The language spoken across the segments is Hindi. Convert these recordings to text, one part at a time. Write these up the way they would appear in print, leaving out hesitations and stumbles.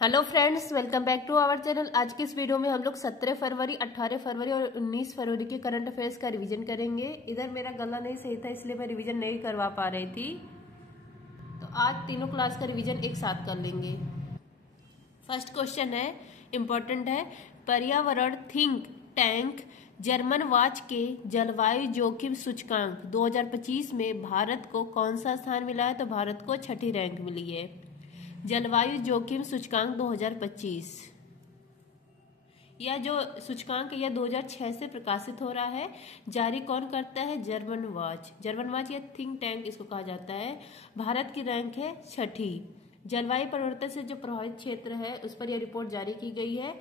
Hello friends, welcome back to our channel. आज की इस वीडियो में हम लोग 17 फरवरी, 18 फरवरी और 19 फरवरी के करंट अफेयर्स का रिवीजन करेंगे। इधर मेरा गला नहीं सही था इसलिए मैं रिवीजन नहीं करवा पा रही थी, तो आज तीनों क्लास का रिवीजन एक साथ कर लेंगे। फर्स्ट क्वेश्चन है, इम्पोर्टेंट है। पर्यावरण थिंक टैंक जर्मन वाच के जलवायु जोखिम सूचकांक 2025 में भारत को कौन सा स्थान मिला है? तो भारत को छठी रैंक मिली है। जलवायु जोखिम सूचकांक 2025, यह जो सूचकांक यह 2006 से प्रकाशित हो रहा है। जारी कौन करता है? German watch. जर्मन वाच या थिंक टैंक इसको कहा जाता है। भारत की रैंक है छठी। जलवायु परिवर्तन से जो प्रभावित क्षेत्र है उस पर यह रिपोर्ट जारी की गई है।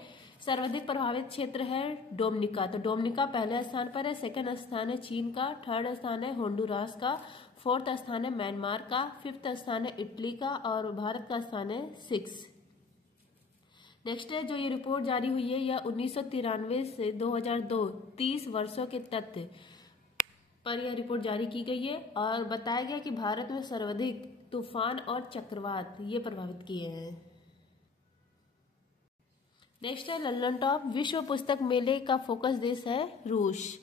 सर्वाधिक प्रभावित क्षेत्र है डोमिनिका, तो डोमिनिका पहले स्थान पर है। सेकंड स्थान है चीन का, थर्ड स्थान है होंडुरास का, फोर्थ स्थान है म्यांमार का, फिफ्थ स्थान है इटली का और भारत का स्थान है 6। नेक्स्ट है, जो ये रिपोर्ट जारी हुई है यह 1993 से 2002 30 वर्षों के तथ्य पर यह रिपोर्ट जारी की गई है और बताया गया कि भारत में सर्वाधिक तूफान और चक्रवात ये प्रभावित किए हैं। नेक्स्ट है, लंदन टॉप विश्व पुस्तक मेले का फोकस देश है रूस।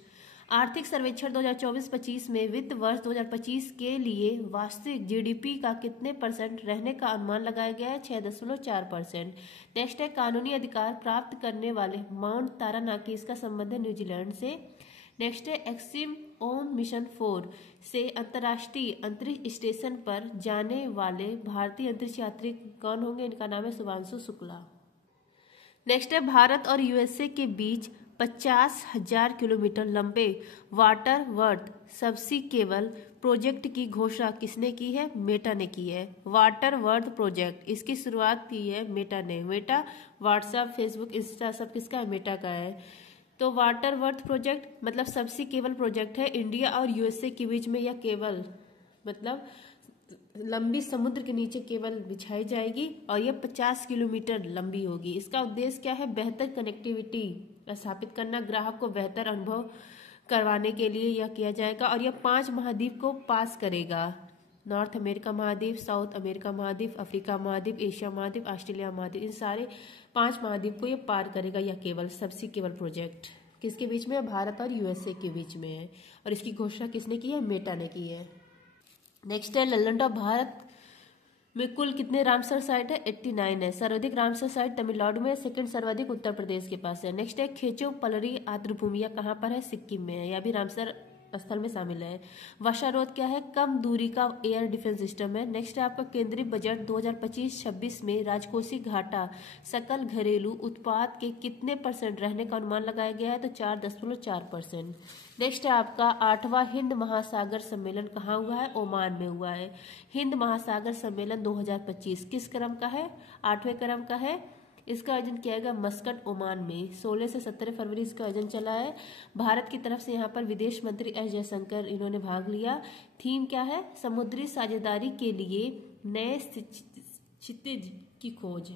आर्थिक सर्वेक्षण 2024-25 में वित्त वर्ष 2025 के लिए वास्तविक जीडीपी का कितने % रहने का अनुमान लगाया गया है? 6.4%। नेक्स्ट है, कानूनी अधिकार प्राप्त करने वाले माउंट तारानाकी, इसका संबंध है न्यूजीलैंड से। नेक्स्ट है, एक्सिम ओम मिशन 4 से अंतर्राष्ट्रीय अंतरिक्ष स्टेशन पर जाने वाले भारतीय अंतरिक्ष यात्री कौन होंगे? इनका नाम है शुभांशु शुक्ला। नेक्स्ट है, भारत और यूएसए के बीच 50,000 किलोमीटर लंबे वाटर वर्थ सबसी केबल प्रोजेक्ट की घोषणा किसने की है? मेटा ने की है। वाटर वर्थ प्रोजेक्ट, इसकी शुरुआत की है मेटा ने। मेटा व्हाट्सएप, फेसबुक, इंस्टा सब किसका है? मेटा का है। तो वाटर वर्थ प्रोजेक्ट मतलब सबसी केबल प्रोजेक्ट है। इंडिया और यूएसए के बीच में यह केबल मतलब लंबी समुद्र के नीचे केबल बिछाई जाएगी और यह 50 किलोमीटर लंबी होगी। इसका उद्देश्य क्या है? बेहतर कनेक्टिविटी स्थापित करना, ग्राहक को बेहतर अनुभव करवाने के लिए यह किया जाएगा और यह 5 महाद्वीप को पास करेगा। नॉर्थ अमेरिका महाद्वीप, साउथ अमेरिका महाद्वीप, अफ्रीका महाद्वीप, एशिया महाद्वीप, ऑस्ट्रेलिया महाद्वीप, इन सारे 5 महाद्वीप को यह पार करेगा। यह केबल सबसी केबल प्रोजेक्ट किसके बीच में है? भारत और यूएसए के बीच में है और इसकी घोषणा किसने की है? मेटा ने की है। नेक्स्ट है, लंदन टॉप भारत में कुल कितने रामसर साइट है? 89 है। सर्वाधिक रामसर साइट तमिलनाडु में, सेकंड सर्वाधिक उत्तर प्रदेश के पास है। नेक्स्ट है, खेचो पलरी आर्द्रभूमि यह कहाँ पर है? सिक्किम में है। यह भी रामसर स्थल में शामिल है। वर्षारोध क्या है? कम दूरी का एयर डिफेंस सिस्टम है। नेक्स्ट है आपका केंद्रीय बजट 2025-26 में राजकोषीय घाटा सकल घरेलू उत्पाद के कितने % रहने का अनुमान लगाया गया है? तो 4.4%। नेक्स्ट है आपका 8वां हिंद महासागर सम्मेलन कहाँ हुआ है? ओमान में हुआ है। हिंद महासागर सम्मेलन 2025 किस क्रम का है? 8वें क्रम का है। इसका आयोजन किया गया मस्कट, ओमान में। 16 से 17 फरवरी इसका आयोजन चला है। भारत की तरफ से यहाँ पर विदेश मंत्री एस जयशंकर इन्होंने भाग लिया। थीम क्या है? समुद्री साझेदारी के लिए नए क्षितिज की खोज।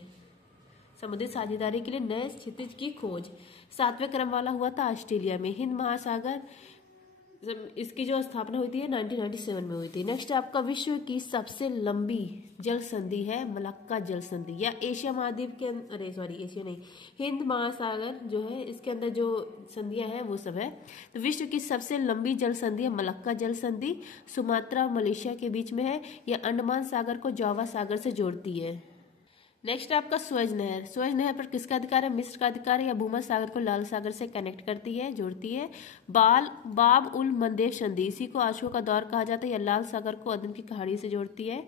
समुद्री साझेदारी के लिए नए क्षितिज की खोज 7वें क्रम वाला हुआ था ऑस्ट्रेलिया में। हिंद महासागर इसकी जो स्थापना हुई थी 1997 में हुई थी। नेक्स्ट आपका विश्व की सबसे लंबी जल संधि है मलक्का जल संधि। या एशिया महाद्वीप के एशिया नहीं, हिंद महासागर जो है इसके अंदर जो संधियां हैं वो सब है। तो विश्व की सबसे लंबी जल संधि है मलक्का जल संधि। सुमात्रा और मलेशिया के बीच में है। यह अंडमान सागर को जावा सागर से जोड़ती है। नेक्स्ट आपका सुएज नहर। सुएज नहर पर किसका अधिकार है? मिस्र का अधिकार है। या भूमध्य सागर को लाल सागर से कनेक्ट करती है, जोड़ती है। बाब उल मंदेब संधि, इसी को आशुओं का दौर कहा जाता है। या लाल सागर को अदन की खाड़ी से जोड़ती है।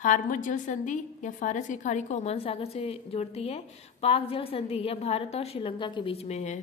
हार्मुज जल संधि या फारस की खाड़ी को ओमान सागर से जोड़ती है। पाक जल संधि यह भारत और श्रीलंका के बीच में है।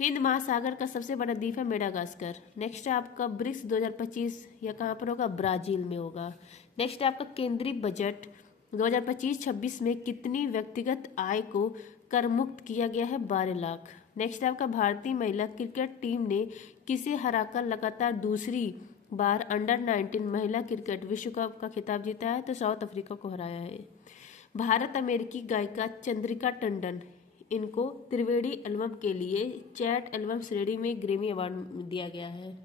हिंद महासागर का सबसे बड़ा द्वीप है मेडागास्कर। नेक्स्ट है आपका ब्रिक्स 2025 यह कहाँ पर होगा? ब्राजील में होगा। नेक्स्ट है आपका केंद्रीय बजट 2025-26 में कितनी व्यक्तिगत आय को कर मुक्त किया गया है? 12 लाख। नेक्स्ट आपका भारतीय महिला क्रिकेट टीम ने किसे हराकर लगातार दूसरी बार अंडर-19 महिला क्रिकेट विश्व कप का खिताब जीता है? तो साउथ अफ्रीका को हराया है। भारत अमेरिकी गायिका चंद्रिका टंडन, इनको त्रिवेणी एल्बम के लिए चैट एल्बम श्रेणी में ग्रैमी अवार्ड दिया गया है।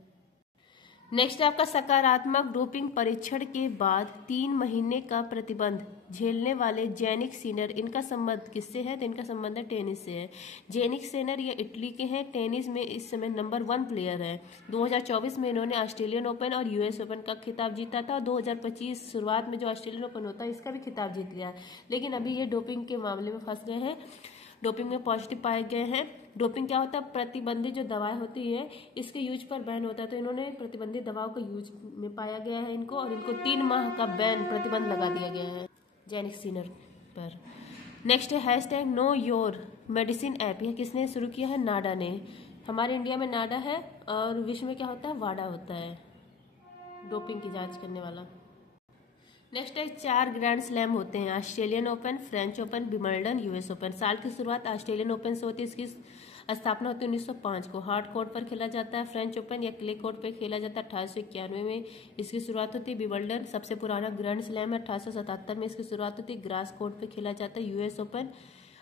नेक्स्ट है आपका सकारात्मक डोपिंग परीक्षण के बाद 3 महीने का प्रतिबंध झेलने वाले जेनिक सिनर, इनका संबंध किससे है? तो इनका संबंध है टेनिस से है। जेनिक सिनर ये इटली के हैं, टेनिस में इस समय नंबर 1 प्लेयर है। 2024 में इन्होंने ऑस्ट्रेलियन ओपन और यूएस ओपन का खिताब जीता था। 2025 शुरुआत में जो ऑस्ट्रेलियन ओपन होता है इसका भी खिताब जीत गया, लेकिन अभी ये डोपिंग के मामले में फंस गए हैं, डोपिंग में पॉजिटिव पाए गए हैं। डोपिंग क्या होता है? प्रतिबंधित जो दवाएं होती है इसके यूज पर बैन होता है, तो इन्होंने प्रतिबंधित दवाओं का यूज में पाया गया है इनको, और इनको 3 माह का बैन प्रतिबंध लगा दिया गया है जेनिक सिनर पर। नेक्स्ट है hashtag know your medicine app, यह किसने शुरू किया है? नाडा ने। हमारे इंडिया में नाडा है और विश्व में क्या होता है? वाडा होता है, डोपिंग की जांच करने वाला। नेक्स्ट है 4 ग्रैंड स्लैम होते हैं, Australian open, French open, Wimbledon, US open. साल की शुरुआत ऑस्ट्रेलियन ओपन से होती है, इसकी स्थापना होती है 1905 को। हार्ड कोर्ट पर खेला जाता है। फ्रेंच ओपन या क्ले कोर्ट पर खेला जाता है 1891 में इसकी शुरुआत होती है। विंबलडन सबसे पुराना ग्रैंड स्लैम है, 1877 में इसकी शुरुआत होती है। ग्रास कोर्ट पर खेला जाता है। यूएस ओपन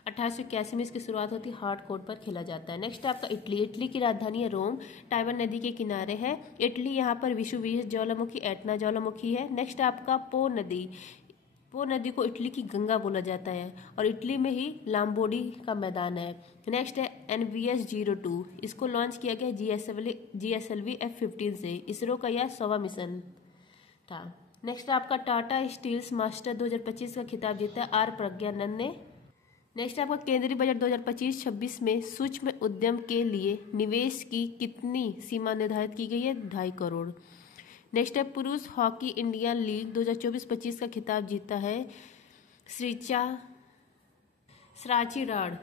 1881 में इसकी शुरुआत होती है, हार्ड कोर्ट पर खेला जाता है। नेक्स्ट आपका इटली, इटली की राजधानी है रोम, टाइबर नदी के किनारे है इटली। यहाँ पर विश्वविख्यात ज्वालामुखी एटना ज्वालामुखी है। नेक्स्ट आपका पो नदी, पो नदी को इटली की गंगा बोला जाता है और इटली में ही लाम्बोडी का मैदान है। नेक्स्ट है NVS-02, इसको लॉन्च किया गया GSLV F-15 से। इसरो का यह 100वां मिशन था। नेक्स्ट आपका टाटा स्टील्स मास्टर 2025 का खिताब जीता है आर प्रज्ञानंद ने। नेक्स्ट आपका केंद्रीय बजट 2025-26 में सूक्ष्म उद्यम के लिए निवेश की कितनी सीमा निर्धारित की गई है? 2.5 करोड़। नेक्स्ट है पुरुष हॉकी इंडिया लीग 2024-25 का खिताब जीता है सराची राड।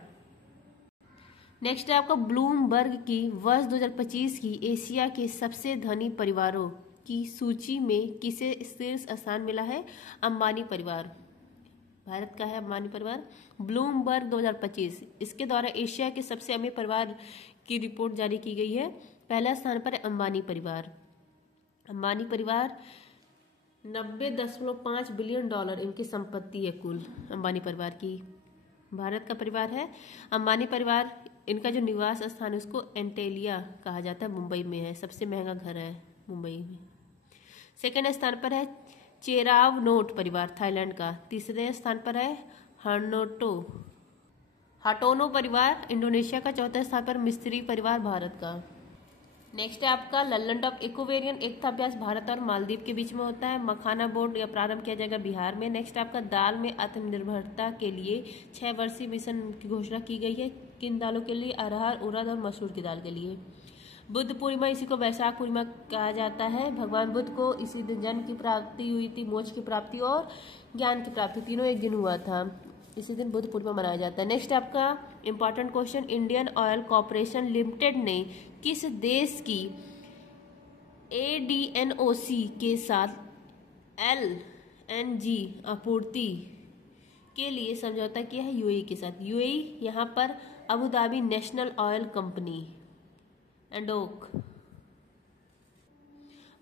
नेक्स्ट है आपका ब्लूमबर्ग की वर्ष 2025 की एशिया के सबसे धनी परिवारों की सूची में किसे शीर्ष स्थान मिला है? अंबानी परिवार, भारत का है अंबानी परिवार। ब्लूमबर्ग 2025 इसके द्वारा एशिया के सबसे अमीर परिवार की रिपोर्ट जारी की गई है। पहला स्थान पर है अंबानी परिवार। अंबानी परिवार 90.5 बिलियन डॉलर इनकी संपत्ति है कुल अंबानी परिवार की। भारत का परिवार है अंबानी परिवार। इनका जो निवास स्थान है उसको एंटेलिया कहा जाता है, मुंबई में है, सबसे महंगा घर है मुंबई में। सेकंड स्थान पर है चेरावनोट परिवार थाईलैंड का। तीसरे स्थान पर है हाटोनो परिवार इंडोनेशिया का। चौथे स्थान पर मिस्त्री परिवार भारत का। नेक्स्ट है आपका लल्लन टॉप इकोवेरियन एकताभ्यास भारत और मालदीव के बीच में होता है। मखाना बोर्ड या प्रारंभ किया जाएगा बिहार में। नेक्स्ट आपका दाल में आत्मनिर्भरता के लिए 6 वर्षीय मिशन की घोषणा की गई है। किन दालों के लिए? अरहर, उड़द और मसूर की दाल के लिए। बुद्ध पूर्णिमा, इसी को वैशाख पूर्णिमा कहा जाता है। भगवान बुद्ध को इसी दिन जन्म की प्राप्ति हुई थी, मोक्ष की प्राप्ति और ज्ञान की प्राप्ति, तीनों एक दिन हुआ था। इसी दिन बुद्ध पूर्णिमा मनाया जाता है। नेक्स्ट आपका important question, Indian oil corporation limited ने किस देश की ADNOC के साथ LNG आपूर्ति के लिए समझौता किया है? UAE के साथ। UAE यहाँ पर Abu Dhabi national oil company एंडोक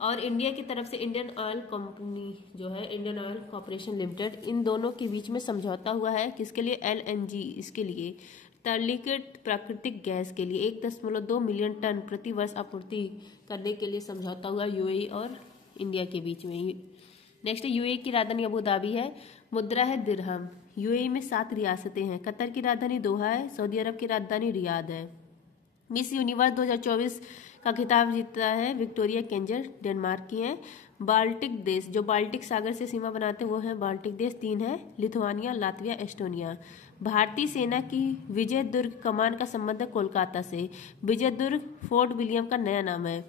और इंडिया की तरफ से इंडियन ऑयल कंपनी जो है इंडियन ऑयल कॉर्पोरेशन लिमिटेड, इन दोनों के बीच में समझौता हुआ है। किसके लिए? LNG, इसके लिए तरलीकृत प्राकृतिक गैस के लिए 1.2 मिलियन टन प्रति वर्ष आपूर्ति करने के लिए समझौता हुआ UAE और इंडिया के बीच में। नेक्स्ट UAE की राजधानी अबू धाबी है, मुद्रा है दिरहम। UAE में 7 रियासतें हैं। कतर की राजधानी दोहा है। सऊदी अरब की राजधानी रियाद है। मिस यूनिवर्स 2024 का खिताब जीता है विक्टोरिया केंजर, डेनमार्क की हैं। बाल्टिक देश जो बाल्टिक सागर से सीमा बनाते हैं वो है बाल्टिक देश, 3 है, लिथुआनिया, लातविया, एस्टोनिया। भारतीय सेना की विजय दुर्ग कमान का संबंध है कोलकाता से। विजय दुर्ग फोर्ट विलियम का नया नाम है।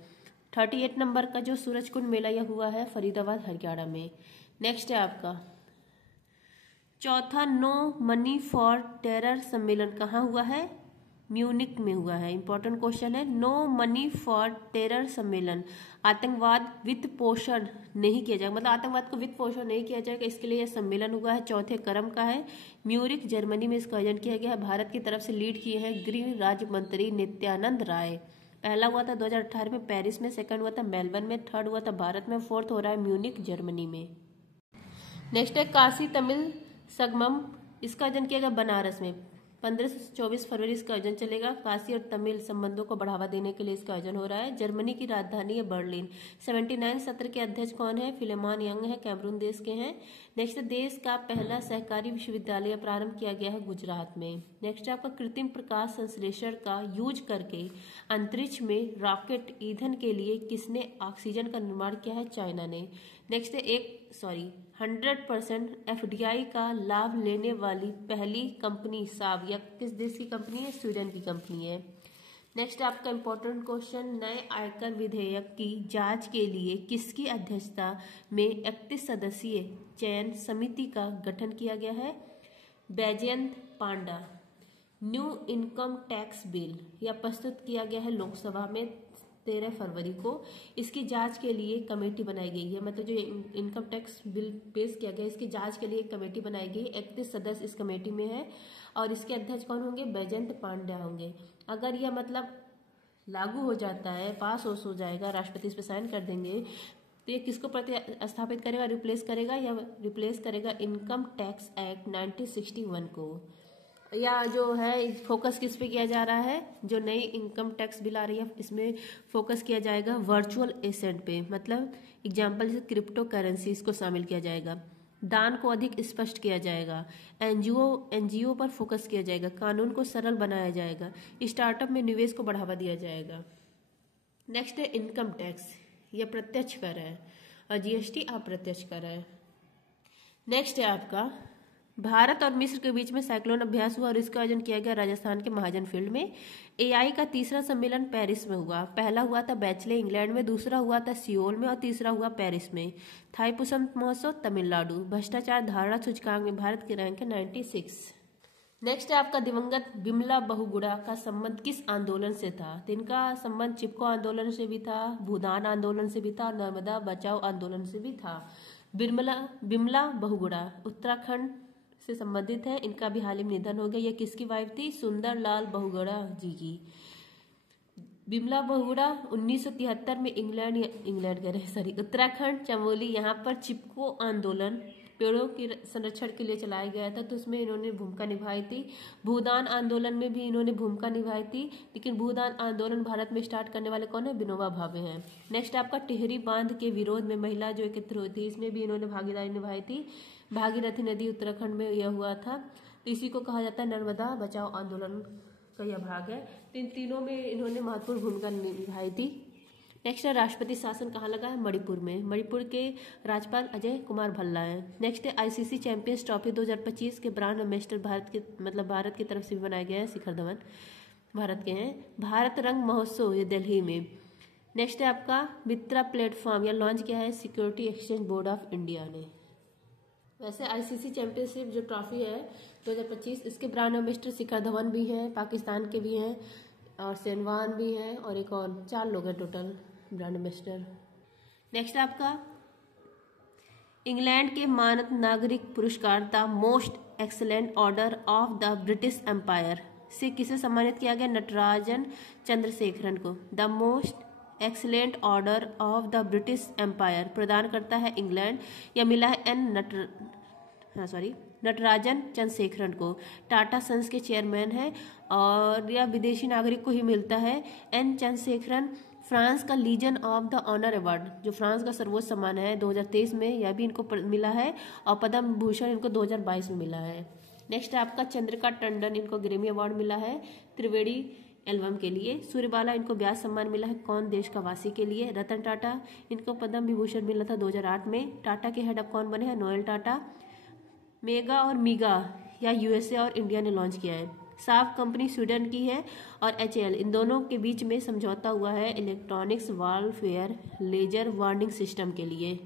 38 नंबर का जो सूरजकुंड मेला यह हुआ है फरीदाबाद हरियाणा में। नेक्स्ट है आपका चौथा नो मनी फॉर टेरर सम्मेलन कहाँ हुआ है? म्यूनिक में हुआ है। इंपॉर्टेंट क्वेश्चन है। नो मनी फॉर टेरर सम्मेलन, आतंकवाद वित्त पोषण नहीं किया जाएगा, मतलब आतंकवाद को वित्त पोषण नहीं किया जाएगा, इसके लिए यह सम्मेलन हुआ है। चौथे क्रम का है। म्यूनिक जर्मनी में इसका आयोजन किया गया है। भारत की तरफ से लीड किए हैं गृह राज्य मंत्री नित्यानंद राय। पहला हुआ था 2018 में पेरिस में, सेकंड हुआ था मेलबर्न में, थर्ड हुआ था भारत में, फोर्थ हो रहा है म्यूनिक जर्मनी में। नेक्स्ट है काशी तमिल संगमम, इसका आयोजन किया गया बनारस में। 15 से 24 फरवरी इसका आयोजन चलेगा। काशी और तमिल संबंधों को बढ़ावा देने के लिए इसका आयोजन हो रहा है। जर्मनी की राजधानी है बर्लिन। 79 सत्र के अध्यक्ष कौन है? फिलेमॉन यंग है, कैमरून देश के हैं। नेक्स्ट, देश का पहला सहकारी विश्वविद्यालय प्रारंभ किया गया है गुजरात में। नेक्स्ट आपका कृत्रिम प्रकाश संश्लेषण का यूज करके अंतरिक्ष में रॉकेट ईंधन के लिए किसने ऑक्सीजन का निर्माण किया है? चाइना ने। नेक्स्ट है 100% FDI का लाभ लेने वाली पहली कंपनी साब या किस देश की कंपनी है? स्वीडन की कंपनी है। नेक्स्ट आपका इंपॉर्टेंट क्वेश्चन, नए आयकर विधेयक की जांच के लिए किसकी अध्यक्षता में 31 सदस्यीय चयन समिति का गठन किया गया है? बैजयंत पांडा। न्यू इनकम टैक्स बिल यह प्रस्तुत किया गया है लोकसभा में 13 फरवरी को। इसकी जांच के लिए कमेटी बनाई गई है, मतलब जो इनकम टैक्स बिल पेश किया गया इसकी जांच के लिए एक कमेटी बनाई गई। 31 सदस्य इस कमेटी में है और इसके अध्यक्ष कौन होंगे? बैजयंत पांड्या होंगे। अगर यह मतलब लागू हो जाता है, पास हो जाएगा, राष्ट्रपति इस पर साइन कर देंगे, तो ये किसको प्रतिस्थापित करेगा? रिप्लेस करेगा या रिप्लेस करेगा इनकम टैक्स एक्ट 1961 को। या जो है फोकस किस पे किया जा रहा है? जो नई इनकम टैक्स बिल आ रही है इसमें फोकस किया जाएगा वर्चुअल एसेट पे, मतलब एग्जांपल जैसे क्रिप्टो करेंसी, इसको शामिल किया जाएगा। दान को अधिक स्पष्ट किया जाएगा। एनजीओ पर फोकस किया जाएगा। कानून को सरल बनाया जाएगा। स्टार्टअप में निवेश को बढ़ावा दिया जाएगा। नेक्स्ट है इनकम टैक्स, यह प्रत्यक्ष कर है और जीएसटी अप्रत्यक्ष कर है। नेक्स्ट है आपका भारत और मिस्र के बीच में साइक्लोन अभ्यास हुआ और इसका आयोजन किया गया राजस्थान के महाजन फील्ड में। AI का तीसरा सम्मेलन पेरिस में हुआ। पहला हुआ था बैचले इंग्लैंड में, दूसरा हुआ था सियोल में और तीसरा हुआ पेरिस में। थाईपुसम महोत्सव तमिलनाडु। भ्रष्टाचार धारणा सूचकांक में भारत की रैंक है 96। नेक्स्ट है आपका दिवंगत बिमला बहुगुणा का संबंध किस आंदोलन से था? तो इनका संबंध चिपको आंदोलन से भी था, भूदान आंदोलन से भी था, नर्मदा बचाओ आंदोलन से भी था। बिमला बहुगुणा उत्तराखंड से संबंधित है। इनका भी हाल ही में निधन हो गया। यह किसकी वाइफ थी? सुंदरलाल बहुगुणा जी की। बिमला बहुगुणा 1973 में उत्तराखंड चमोली यहाँ पर चिपको आंदोलन पेड़ों के संरक्षण के लिए चलाया गया था, तो उसमें इन्होंने भूमिका निभाई थी। भूदान आंदोलन में भी इन्होंने भूमिका निभाई थी, लेकिन भूदान आंदोलन भारत में स्टार्ट करने वाले कौन है? विनोबा भावे हैं। नेक्स्ट आपका टिहरी बांध के विरोध में महिला जो एकत्र हुई थी, इसमें भी इन्होंने भागीदारी निभाई थी। भागीरथी नदी उत्तराखंड में यह हुआ था, तो इसी को कहा जाता है नर्मदा बचाओ आंदोलन का यह भाग है। तो इन तीनों में इन्होंने महत्वपूर्ण भूमिका निभाई थी। नेक्स्ट है राष्ट्रपति शासन कहाँ लगा है? मणिपुर में। मणिपुर के राज्यपाल अजय कुमार भल्ला है। नेक्स्ट है ICC चैंपियंस ट्रॉफी 2025 के ब्रांड एम्बेसडर भारत की तरफ से भी बनाया गया है शिखर धवन, भारत के हैं। भारत रंग महोत्सव ये दिल्ली में। नेक्स्ट है आपका मित्रा प्लेटफॉर्म या लॉन्च किया है security exchange board of India ने। वैसे ICC चैंपियनशिप जो ट्रॉफी है 2025 इसके ब्रांड एम्बेसडर शिखर धवन भी हैं, पाकिस्तान के भी हैं और सेनवान भी हैं और एक और 4 लोग हैं टोटल ब्रांड एम्बेसडर। नेक्स्ट आपका इंग्लैंड के मानद नागरिक पुरस्कार the most excellent order of the British Empire से किसे सम्मानित किया गया? नटराजन चंद्रशेखरन को। The most excellent order of the British Empire प्रदान करता है इंग्लैंड। यह मिला है नटराजन चंद्रशेखरन को। टाटा सन्स के चेयरमैन हैं और यह विदेशी नागरिक को ही मिलता है। एन चंद्रशेखरन फ्रांस का Legion of the Honour award जो फ्रांस का सर्वोच्च सम्मान है 2023 में, यह भी इनको मिला है और पद्म भूषण इनको 2022 में मिला है। नेक्स्ट आपका चंद्रिका टंडन, इनको ग्रेमी अवार्ड मिला है त्रिवेणी एल्बम के लिए। सूर्यबाला इनको व्यास सम्मान मिला है कौन देश का वासी के लिए। रतन टाटा इनको पद्म विभूषण मिला था 2008 में। टाटा के हेड अब कौन बने हैं? नोएल टाटा। मेगा और मीगा या USA और इंडिया ने लॉन्च किया है। साफ कंपनी स्वीडन की है और HAL इन दोनों के बीच में समझौता हुआ है electronics warfare laser warning system के लिए।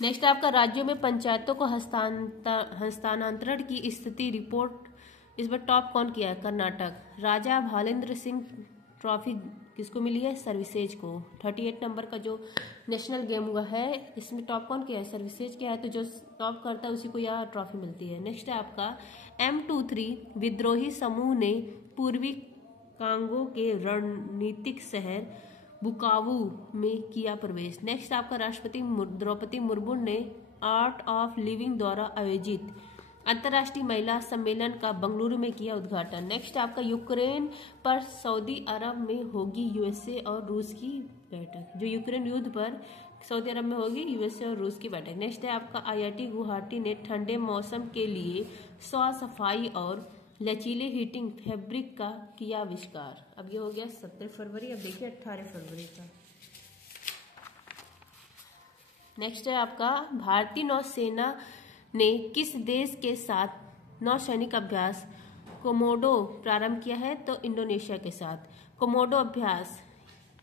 नेक्स्ट आपका राज्यों में पंचायतों को हस्तांतरण की स्थिति रिपोर्ट, इस पर टॉप कौन किया है? कर्नाटक। राजा भालेंद्र सिंह ट्रॉफी किसको मिली है? सर्विसेज को। 38 नंबर का जो नेशनल गेम हुआ है इसमें टॉप कौन किया है? सर्विसेज किया है, तो जो टॉप करता है उसी को यह ट्रॉफी मिलती है। नेक्स्ट है आपका M23 विद्रोही समूह ने पूर्वी कांगो के रणनीतिक शहर बुकावू में किया प्रवेश। नेक्स्ट आपका राष्ट्रपति द्रौपदी मुर्मू ने आर्ट ऑफ लिविंग द्वारा आयोजित अंतर्राष्ट्रीय महिला सम्मेलन का बेंगलुरु में किया उद्घाटन। नेक्स्ट आपका यूक्रेन पर सऊदी अरब में होगी यूएसए और रूस की बैठक। जो यूक्रेन युद्ध पर सऊदी अरब में होगी यूएसए और रूस की बैठक। नेक्स्ट है आपका आईआईटी गुवाहाटी ने ठंडे मौसम के लिए सफाई और लचीले हीटिंग फैब्रिक का किया आविष्कार। अब ये हो गया 17 फरवरी। अब देखिए 18 फरवरी का। नेक्स्ट है आपका भारतीय नौसेना ने किस देश के साथ नौसैनिक अभ्यास कोमोडो प्रारंभ किया है? तो इंडोनेशिया के साथ। कोमोडो अभ्यास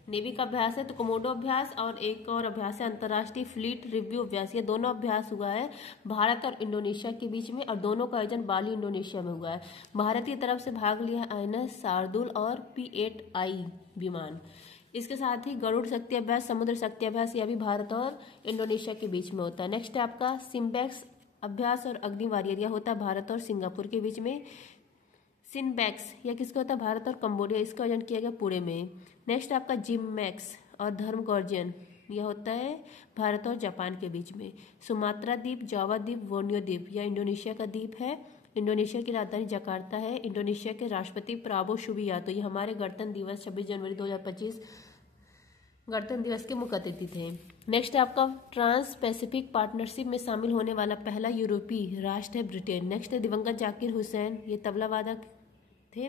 नेवी का अभ्यास है, तो कोमोडो अभ्यास, और एक और अभ्यास है अंतर्राष्ट्रीय फ्लीट रिव्यू अभ्यास। ये दोनों अभ्यास हुआ है भारत और इंडोनेशिया के बीच में, और दोनों का आयोजन बाली इंडोनेशिया में हुआ है। भारत की तरफ से भाग लिया है INS शार्दुल और P-8I विमान। इसके साथ ही गरुड़ शक्ति अभ्यास, समुद्र शक्ति अभ्यास, यह भी भारत और इंडोनेशिया के बीच में होता है। नेक्स्ट है आपका सिम्बैक्स अभ्यास और अग्नि वॉरियर, यह होता है भारत और सिंगापुर के बीच में। सिनबैक्स यह किसका होता है? भारत और कंबोडिया। इसका आयोजन किया गया पुणे में। नेक्स्ट आपका जिममैक्स और धर्मगोर्जन, यह होता है भारत और जापान के बीच में। सुमात्रा द्वीप, जावा द्वीप, बोर्नियो द्वीप, यह इंडोनेशिया का द्वीप है। इंडोनेशिया की राजधानी जकार्ता है। इंडोनेशिया के राष्ट्रपति प्राबो सुबियांतो, ये हमारे गणतंत्र दिवस 26 जनवरी 2025 गणतंत्र दिवस के मुख्य अतिथि थे। नेक्स्ट आपका ट्रांस पैसिफिक पार्टनरशिप में शामिल होने वाला पहला यूरोपीय राष्ट्र है ब्रिटेन। नेक्स्ट है दिवंगत जाकिर हुसैन, ये तबला वादक थे।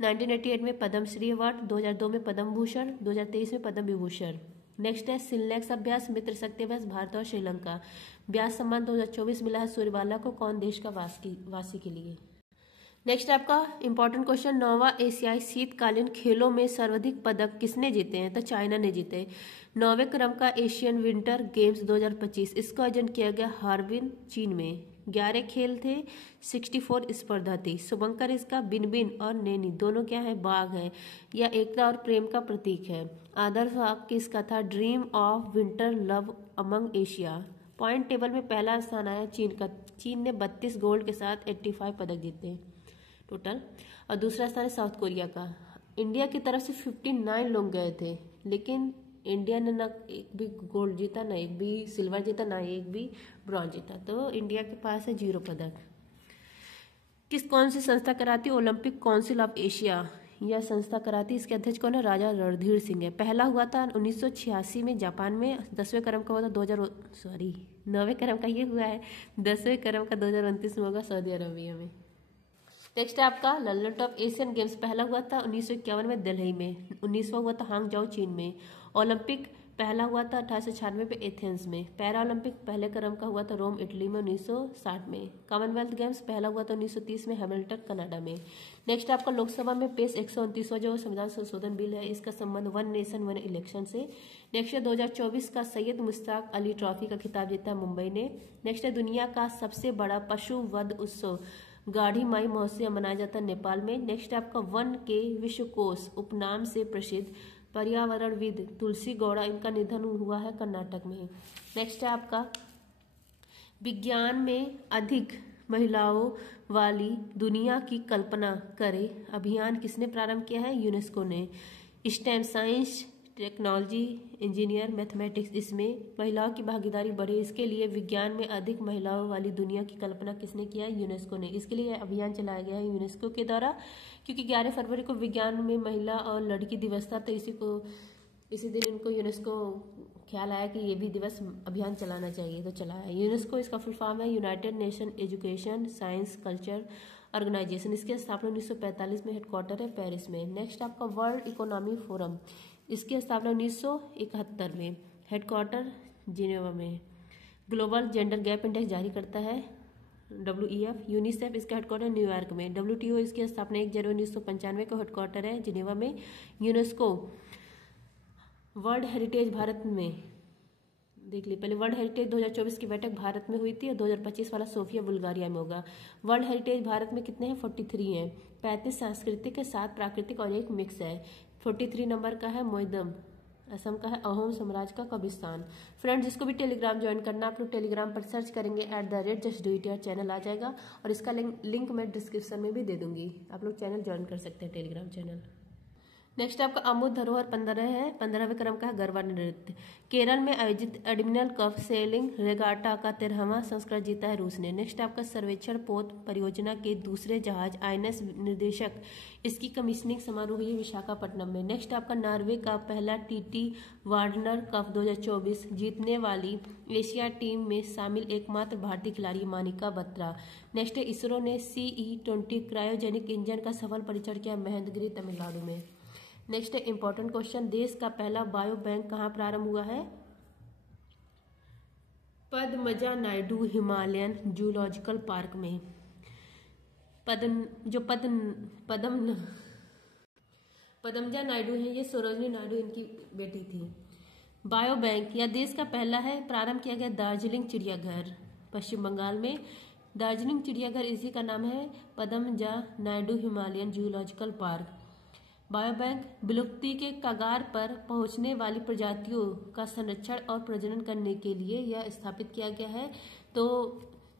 1988 में पद्मश्री अवार्ड, 2002 में पद्म भूषण, 2023 में पद्म विभूषण। नेक्स्ट है सिलनेक्स अभ्यास, मित्र शक्ति अभ्यास, भारत और श्रीलंका। व्यास सम्मान 2024 मिला है सूर्यबाला को, कौन देश का वासी के लिए। नेक्स्ट आपका इंपॉर्टेंट क्वेश्चन, 9वां एशियाई शीतकालीन खेलों में सर्वाधिक पदक किसने जीते हैं? तो चाइना ने जीते। 9वें क्रम का एशियन विंटर गेम्स 2025, इसका आयोजन किया गया हार्बिन चीन में। 11 खेल थे, 64 स्पर्धा थी। शुभंकर इसका बिनबिन और नैनी दोनों क्या है? बाघ है। यह एकता और प्रेम का प्रतीक है। आदर्श वाक्य इसका था dream of winter love among Asia. Point table में पहला स्थान आया चीन का। चीन ने 32 गोल्ड के साथ 85 पदक जीते टोटल। और दूसरा स्थान है साउथ कोरिया का। इंडिया की तरफ से 59 लोग गए थे, लेकिन इंडिया ने ना एक भी गोल्ड जीता, ना एक भी सिल्वर जीता, ना एक भी ब्रॉन्ज जीता। तो इंडिया के पास है 0 पदक। कौन सी संस्था कराती? ओलंपिक काउंसिल ऑफ एशिया, यह संस्था कराती। इसके अध्यक्ष कौन है? राजा रणधीर सिंह है। पहला हुआ था 1986 में जापान में। 10वें क्रम का हुआ था 9वें क्रम का ये हुआ है। 10वें क्रम का 2029 में होगा सऊदी अरबिया में। नेक्स्ट है आपका लंदन टॉप एशियन गेम्स, पहला हुआ था 1951 में दिल्ली में। 19वां हुआ था हांगझाओ चीन में। ओलंपिक पहला हुआ था 1896 में एथेंस में। पैरा ओलंपिक पहले क्रम का हुआ था रोम इटली में 1960 में। कॉमनवेल्थ गेम्स पहला हुआ था 1930 में हैमिल्टन कनाडा में। नेक्स्ट आपका लोकसभा में पेश 129वां जो संविधान संशोधन बिल है, इसका संबंध वन नेशन वन इलेक्शन से। नेक्स्ट है 2024 का सैयद मुश्ताक अली ट्रॉफी का खिताब जीता मुंबई ने। नेक्स्ट है दुनिया का सबसे बड़ा पशु वध उत्सव गाढ़ी माई महोत्सव मनाया जाता है नेपाल में। नेक्स्ट आपका वन के विश्वकोश उपनाम से प्रसिद्ध पर्यावरणविद तुलसी गौड़ा, इनका निधन हुआ है कर्नाटक में। नेक्स्ट है आपका विज्ञान में अधिक महिलाओं वाली दुनिया की कल्पना करे अभियान किसने प्रारंभ किया है? यूनेस्को ने। Stem science, technology, engineer, mathematics, इसमें महिलाओं की भागीदारी बढ़े, इसके लिए विज्ञान में अधिक महिलाओं वाली दुनिया की कल्पना किसने किया है? यूनेस्को ने। इसके लिए अभियान चलाया गया है यूनेस्को के द्वारा, क्योंकि 11 फरवरी को विज्ञान में महिला और लड़की दिवस था, तो इसी दिन इनको यूनेस्को ख्याल आया कि ये भी दिवस अभियान चलाना चाहिए, तो चलाया। यूनेस्को इसका फुल फॉर्म है United Nation Education Science Culture Organisation. इसकी स्थापना 1945 में, हेडक्वार्टर है पेरिस में। नेक्स्ट आपका वर्ल्ड इकोनॉमिक फोरम, इसकी स्थापना 1971 में, हेडक्वार्टर जिनेवा में। ग्लोबल जेंडर गैप इंडेक्स जारी करता है WEF। यूनिसेफ इसका हेडक्वार्टर न्यूयॉर्क में। WTO इसकी स्थापना 1 जनवरी 1995 को, हेडक्वार्टर है जिनेवा में। यूनेस्को वर्ल्ड हेरिटेज भारत में देख ली पहले। वर्ल्ड हेरिटेज 2024 की बैठक भारत में हुई थी, और 2025 वाला सोफिया बुल्गारिया में होगा। वर्ल्ड हेरिटेज भारत में कितने हैं? 43 हैं। 35 सांस्कृतिक है, 7 प्राकृतिक और 1 मिक्स है। 43 नंबर का है मोइदम, असम का है अहोम साम्राज्य का कब्रिस्तान। फ्रेंड्स, जिसको भी टेलीग्राम ज्वाइन करना, आप लोग टेलीग्राम पर सर्च करेंगे @justdoityard चैनल आ जाएगा, और इसका लिंक मैं डिस्क्रिप्शन में भी दे दूंगी। आप लोग चैनल ज्वाइन कर सकते हैं, टेलीग्राम चैनल। नेक्स्ट आपका अमूर्त धरोहर 15 है, 15वें क्रम का है गरबा नृत्य। केरल में आयोजित एडमिरल कप सेलिंग रेगाटा का 13वां संस्करण जीता है रूस ने। नेक्स्ट आपका सर्वेक्षण पोत परियोजना के दूसरे जहाज आईएनएस निर्देशक, इसकी कमीशनिंग समारोह हुई विशाखापट्टनम में। नेक्स्ट आपका नॉर्वे का पहला टीटी वार्नर कप 2024 जीतने वाली एशिया टीम में शामिल एकमात्र भारतीय खिलाड़ी मानिका बत्रा। नेक्स्ट इसरो ने CE-20 क्रायोजेनिक इंजन का सफल परीक्षण किया महेंद्रगिरी तमिलनाडु में। नेक्स्ट इंपॉर्टेंट क्वेश्चन, देश का पहला बायो बैंक कहाँ प्रारंभ हुआ है? Padmaja Naidu Himalayan zoological park में। पद्मजा नायडू है, ये सरोजनी नायडू इनकी बेटी थी। बायो बैंक या देश का पहला है, प्रारंभ किया गया दार्जिलिंग चिड़ियाघर पश्चिम बंगाल में। दार्जिलिंग चिड़ियाघर इसी का नाम है Padmaja Naidu Himalayan zoological park. Bio bank विलुप्ति के कगार पर पहुंचने वाली प्रजातियों का संरक्षण और प्रजनन करने के लिए यह स्थापित किया गया है। तो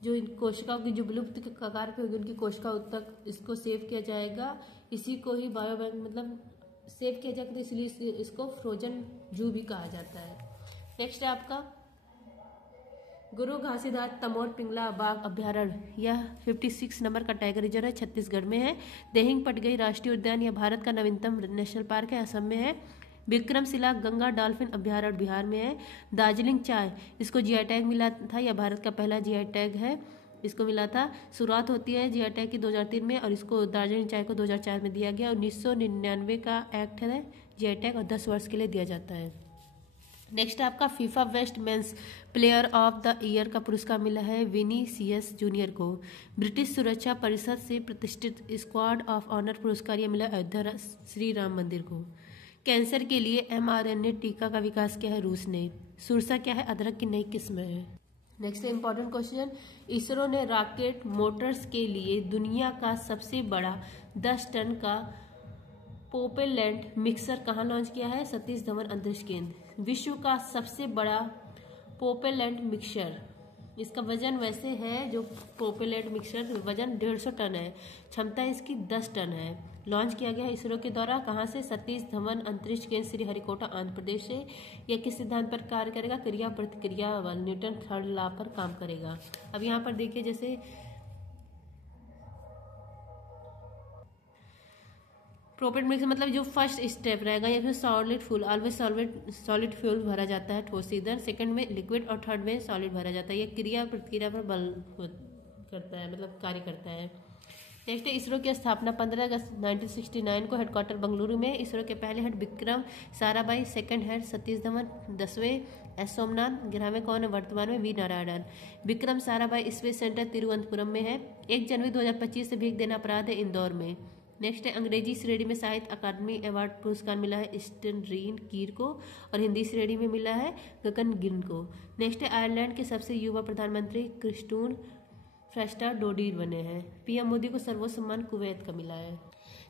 जो इन कोशिकाओं की जो विलुप्ति के कगार पे होगी उनकी कोशिकाओं तक इसको सेव किया जाएगा, इसी को ही बायो बैंक मतलब सेव किया जाएगा, तो इसलिए इसको फ्रोजन जू भी कहा जाता है। नेक्स्ट है आपका गुरु घासीदास तमोर पिंगला बाघ अभ्यारण्य, यह 56 नंबर का टाइगर रिजर्व है, छत्तीसगढ़ में है। देहिंग पटगई राष्ट्रीय उद्यान, यह भारत का नवीनतम नेशनल पार्क है, असम में है। विक्रमशिला गंगा डॉल्फिन अभ्यारण्य बिहार में है। दार्जिलिंग चाय, इसको जीआई टैग मिला था, यह भारत का पहला जीआई टैग है, इसको मिला था। शुरुआत होती है जीआई टैग की 2003 में और इसको दार्जिलिंग चाय को 2004 में दिया गया। 1999 का एक्ट है जीआई टैग और 10 वर्ष के लिए दिया जाता है। नेक्स्ट आपका FIFA best men's player of the year का पुरस्कार मिला है विनीसियस जूनियर को। ब्रिटिश सुरक्षा परिषद से प्रतिष्ठित स्क्वाड ऑफ ऑनर पुरस्कार यह मिला अयोध्या श्री राम मंदिर को। कैंसर के लिए mRNA टीका का विकास किया है रूस ने। सुरसा क्या है? अदरक की नई किस्म है। नेक्स्ट इंपॉर्टेंट क्वेश्चन, इसरो ने रॉकेट मोटर्स के लिए दुनिया का सबसे बड़ा 10 टन का प्रोपेलेंट मिक्सर कहाँ लॉन्च किया है? सतीश धवन अंतरिक्ष केंद्र। विश्व का सबसे बड़ा प्रोपेलेंट मिक्सर, इसका वजन वैसे है जो प्रोपेलेंट मिक्सर वजन 150 टन है, क्षमता इसकी 10 टन है। लॉन्च किया गया है इसरो के द्वारा, कहाँ से? सतीश धवन अंतरिक्ष केंद्र श्रीहरिकोटा आंध्र प्रदेश से। यह किस सिद्धांत पर कार्य करेगा? क्रिया प्रतिक्रिया बल, न्यूटन थर्ड लॉ पर काम करेगा। अब यहाँ पर देखिए जैसे प्रोपेलेंट मिक्सर मतलब जो फर्स्ट स्टेप रहेगा या फिर solid fuel, always solid fuel भरा जाता है ठोस ईंधन, सेकंड में लिक्विड और थर्ड में सॉलिड भरा जाता है। ये क्रिया प्रतिक्रिया पर बल करता है मतलब कार्य करता है। नेक्स्ट है इसरो की स्थापना 15 अगस्त 1969 को, हेडक्वार्टर बंगलुरु में। इसरो के पहले head Vikram Sarabhai, second head Satish Dhawan, 10वें एस सोमनाथ, 11वें कौन है वर्तमान में? V Narayanan. Vikram Sarabhai space centre Thiruvananthapuram में है। 1 जनवरी 2025 से भीख देना अपराध है इंदौर में। नेक्स्ट है अंग्रेजी श्रेणी में साहित्य अकादमी अवार्ड पुरस्कार मिला है स्टेनरीन कीर को और हिंदी श्रेणी में मिला है गगन गिन को। नेक्स्ट है आयरलैंड के सबसे युवा प्रधानमंत्री क्रिस्टून फ्रेस्टा डोडीर बने हैं। पीएम मोदी को सर्वोच्च सम्मान कुवैत का मिला है।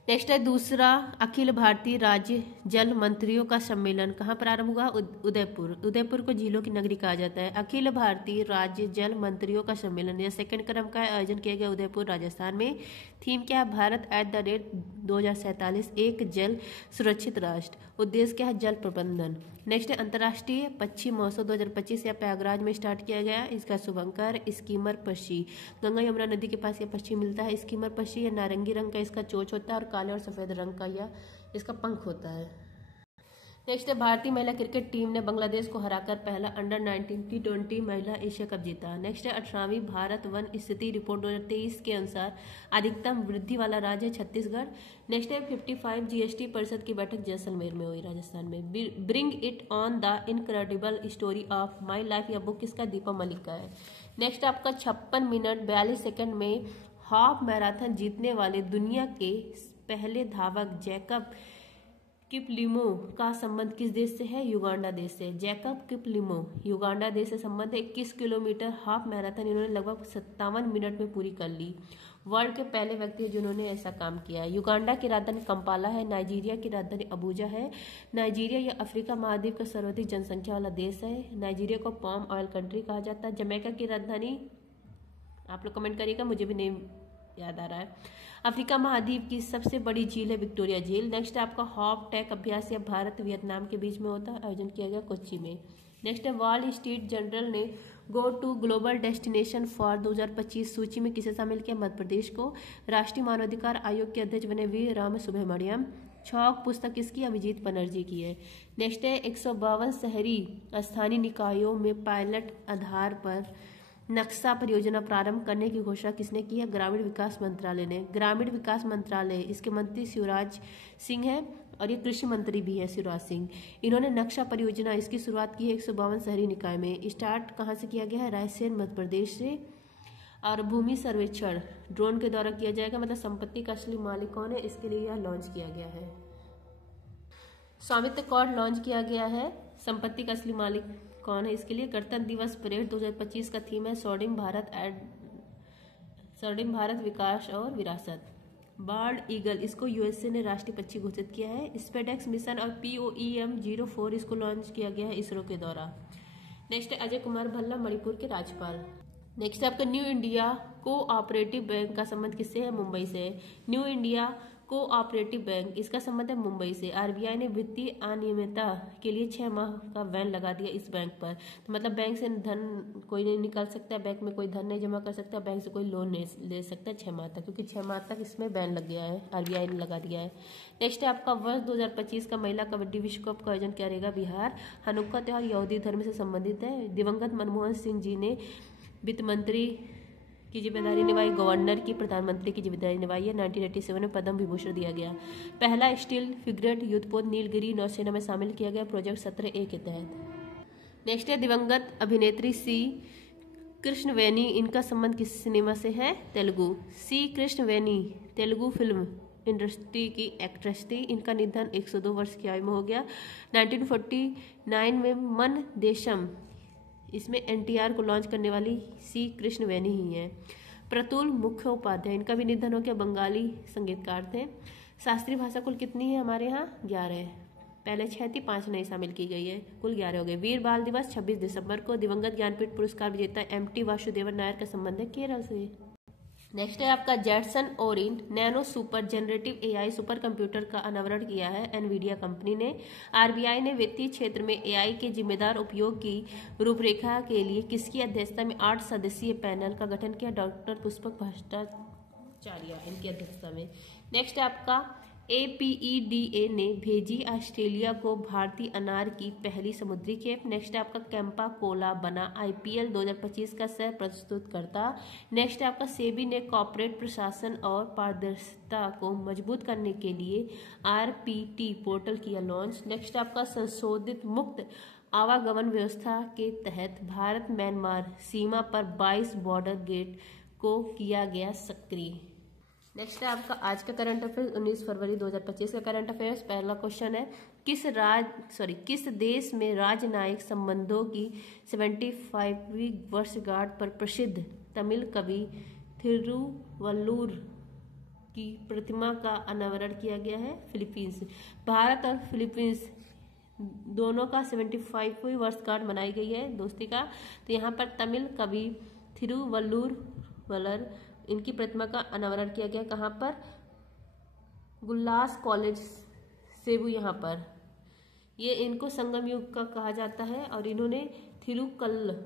नेक्स्ट है दूसरा अखिल भारतीय राज्य जल मंत्रियों का सम्मेलन कहाँ प्रारंभ हुआ? उदयपुर। उदयपुर को झीलों की नगरी कहा जाता है। अखिल भारतीय राज्य जल मंत्रियों का सम्मेलन यह सेकंड क्रम का आयोजन किया गया उदयपुर राजस्थान में। थीम क्या है? भारत @ 2047 एक जल सुरक्षित राष्ट्र। उद्देश्य क्या है? जल प्रबंधन। नेक्स्ट है अंतर्राष्ट्रीय पक्षी महोत्सव 2025 या प्रयागराज में स्टार्ट किया गया। इसका शुभंकर स्कीमर पक्षी, गंगा यमुना नदी के पास यह पक्षी मिलता है। स्कीमर पक्षी यह नारंगी रंग का इसका चोंच होता है और काले और सफेद रंग का यह इसका पंख होता है। नेक्स्ट है भारतीय महिला क्रिकेट टीम ने बांग्लादेश को हराकर पहला अंडर-19 T20 महिला एशिया कप जीता। नेक्स्ट है 18वीं भारत वन स्थिति रिपोर्ट 2023 के अनुसार अधिकतम वृद्धि वाला राज्य है छत्तीसगढ़। नेक्स्ट है 55 GST परिषद की बैठक जैसलमेर में हुई राजस्थान में। Bring it on the incredible story of my life, यह बुक किसका? दीपा मलिक का है। नेक्स्ट आपका 56 मिनट 42 सेकंड में हाफ मैराथन जीतने वाले दुनिया के पहले धावक जैकब किपलिमो का संबंध किस देश से है? युगांडा देश से। जैकब किपलिमो युगांडा देश से संबंध है। 21 किलोमीटर हाफ मैराथन इन्होंने लगभग 57 मिनट में पूरी कर ली। वर्ल्ड के पहले व्यक्ति जिन्होंने ऐसा काम किया है। युगांडा की राजधानी कंपाला है। नाइजीरिया की राजधानी अबूजा है। नाइजीरिया या अफ्रीका महाद्वीप का सर्वाधिक जनसंख्या वाला देश है। नाइजीरिया को पाम ऑयल कंट्री कहा जाता है। जमैका की राजधानी आप लोग कमेंट करिएगा, मुझे भी नेम याद आ रहा है। अफ्रीका महाद्वीप की सबसे बड़ी झील है विक्टोरिया झील। नेक्स्ट है आपका हॉप टेक अभ्यास या भारत वियतनाम के बीच में होता है, आयोजन किया गया कोच्चि में। नेक्स्ट है वॉल स्ट्रीट जर्नल ने go to global destination for 2025 सूची में किसे शामिल किया? मध्य प्रदेश को। राष्ट्रीय मानवाधिकार आयोग के अध्यक्ष बने वी राम सुब्रमण्यम। छौक पुस्तक किसकी? अभिजीत बनर्जी की है। नेक्स्ट है 152 शहरी स्थानीय निकायों में पायलट आधार पर नक्शा परियोजना प्रारंभ करने की घोषणा किसने की है? ग्रामीण विकास मंत्रालय ने। ग्रामीण विकास मंत्रालय, इसके मंत्री शिवराज सिंह है और ये कृषि मंत्री भी है शिवराज सिंह। इन्होंने नक्शा परियोजना इसकी शुरुआत की है 152 शहरी निकाय में। स्टार्ट कहाँ से किया गया है? रायसेन मध्य प्रदेश से। और भूमि सर्वेक्षण ड्रोन के द्वारा किया जाएगा, मतलब संपत्ति का असली मालिक कौन है, इसके लिए यह लॉन्च किया गया है। स्वामित्व कार्ड लॉन्च किया गया है, संपत्ति का असली मालिक कौन है इसके लिए। गणतंत्र दिवस परेड 2025 का थीम है स्वर्णिम भारत विकास और विरासत। बार्ड ईगल, इसको यूएसए ने राष्ट्रीय पक्षी घोषित किया है। स्पेडेक्स मिशन और POEM-04 इसको लॉन्च किया गया है इसरो के द्वारा। नेक्स्ट है अजय कुमार भल्ला, मणिपुर के राज्यपाल। नेक्स्ट है आपका न्यू इंडिया कोऑपरेटिव बैंक का संबंध किससे है? मुंबई से। न्यू इंडिया कोऑपरेटिव बैंक, इसका संबंध है मुंबई से। आरबीआई ने वित्तीय अनियमितता के लिए 6 माह का बैन लगा दिया इस बैंक पर। तो मतलब बैंक से धन कोई नहीं निकाल सकता, बैंक में कोई धन नहीं जमा कर सकता, बैंक से कोई लोन नहीं ले सकता 6 माह तक, क्योंकि 6 माह तक इसमें बैन लग गया है, आरबीआई ने लगा दिया है। नेक्स्ट है आपका वर्ष 2025 का महिला कबड्डी विश्व कप का आयोजन करेगा बिहार। हनुक्का त्योहार यहूदी धर्म से संबंधित है। दिवंगत मनमोहन सिंह जी ने वित्त मंत्री की जिम्मेदारी निभाई, गवर्नर की, प्रधानमंत्री की जिम्मेदारी निभाई है। 1987 में पद्म विभूषण दिया गया। पहला स्टील फ्रिगेट युद्धपोत नीलगिरी नौसेना में शामिल किया गया प्रोजेक्ट 17A के तहत। नेक्स्ट है दिवंगत अभिनेत्री सी कृष्णवेनी, इनका संबंध किस सिनेमा से है? तेलुगु। सी कृष्णवेनी तेलुगु फिल्म इंडस्ट्री की एक्ट्रेस थी। इनका निधन 102 वर्ष की आयु में हो गया। 1949 में मन देशम, इसमें NTR को लॉन्च करने वाली सी कृष्णवेनी ही है। प्रतुल मुखोपाध्याय, इनका भी निधन हो गया, बंगाली संगीतकार थे। शास्त्रीय भाषा कुल कितनी है हमारे यहाँ? 11 है। पहले 6 थी, 5 नई शामिल की गई है, कुल 11 हो गए। वीर बाल दिवस 26 दिसंबर को। दिवंगत ज्ञानपीठ पुरस्कार विजेता MT वासुदेवन नायर का संबंध है केरल से। नेक्स्ट है आपका Jetson Orin Nano super generative AI super computer का अनावरण किया है एनवीडिया कंपनी ने। आरबीआई ने वित्तीय क्षेत्र में AI के जिम्मेदार उपयोग की रूपरेखा के लिए किसकी अध्यक्षता में 8 सदस्यीय पैनल का गठन किया? डॉक्टर पुष्पक भट्टाचार्य इनकी अध्यक्षता में। नेक्स्ट है आपका APEDA ने भेजी ऑस्ट्रेलिया को भारतीय अनार की पहली समुद्री खेप। नेक्स्ट है आपका कैंपा कोला बना IPL 2025 का सह प्रस्तुतकर्ता। नेक्स्ट है आपका सेबी ने कॉर्पोरेट प्रशासन और पारदर्शिता को मजबूत करने के लिए RPT पोर्टल किया लॉन्च। नेक्स्ट आपका संशोधित मुक्त आवागमन व्यवस्था के तहत भारत म्यांमार सीमा पर 22 बॉर्डर गेट को किया गया सक्रिय। नेक्स्ट है आपका आज का करंट अफेयर्स 19 फरवरी 2025 का करंट अफेयर्स। पहला क्वेश्चन है किस देश में राजनयिक संबंधों की 75वीं वर्षगांठ पर प्रसिद्ध तमिल कवि थिरुवल्लुवर की प्रतिमा का अनावरण किया गया है? फिलीपींस। भारत और फिलीपींस दोनों का 75वीं वर्षगांठ मनाई गई है दोस्ती का। तो यहाँ पर तमिल कवि थिरुवल्लुवर इनकी प्रतिमा का अनावरण किया गया। कहाँ पर? गुल्लास कॉलेज सेबू, यहाँ पर। ये इनको संगम युग का कहा जाता है और इन्होंने थिरुक्कल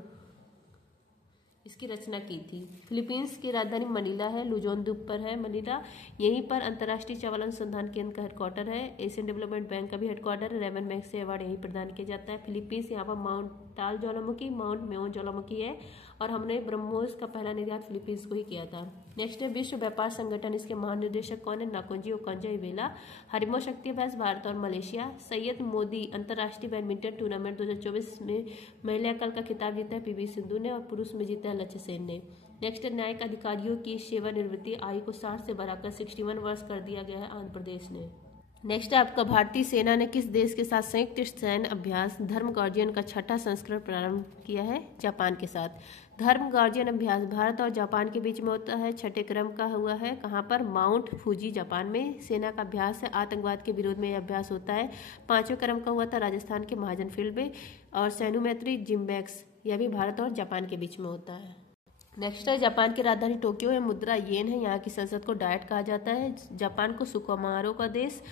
इसकी रचना की थी। फिलीपींस की राजधानी मनीला है, लुजोन द्वीप पर है मनीला। यहीं पर अंतर्राष्ट्रीय चावल अनुसंधान केंद्र का हेडक्वार्टर है। एशियन डेवलपमेंट बैंक का भी हेडक्वार्टर है। रेमन बैंक से अवार्ड यहीं प्रदान किया जाता है। फिलीपींस यहाँ पर माउंट टाल ज्वालामुखी, माउंट मेओ ज्वालामुखी है और हमने ब्रह्मोस का पहला निर्यात फिलीपींस को ही किया था। नेक्स्ट है विश्व व्यापार संगठन, इसके महानिदेशक कौन है? नाकुंजी ओकांजो-इवेला। हरिमो शक्ति अभ्यास भारत और मलेशिया। सैयद मोदी अंतर्राष्ट्रीय बैडमिंटन टूर्नामेंट 2024 में महिला एकल का खिताब जीता है PV सिंधु ने और पुरुष में जीता है लक्ष्य सेन ने। नेक्स्ट है न्यायिक अधिकारियों की सेवानिवृत्ति आयु को 60 से बढ़ाकर 61 वर्ष कर दिया गया है आंध्र प्रदेश ने। नेक्स्ट है आपका भारतीय सेना ने किस देश के साथ संयुक्त सैन्य अभ्यास धर्म गार्जियन का 6ठा संस्करण प्रारंभ किया है? जापान के साथ। धर्म गार्जियन अभ्यास भारत और जापान के बीच में होता है, 6ठे क्रम का हुआ है। कहाँ पर? माउंट फूजी जापान में। सेना का अभ्यास है, आतंकवाद के विरोध में यह अभ्यास होता है। 5वें क्रम का हुआ था राजस्थान के महाजन फील्ड में। और सैन्य मैत्री जिम्बैक्स, यह भी भारत और जापान के बीच में होता है। नेक्स्ट है जापान की राजधानी टोक्यो है, मुद्रा येन है, यहाँ की संसद को डायट कहा जाता है। जापान को सुकुमारो का देश,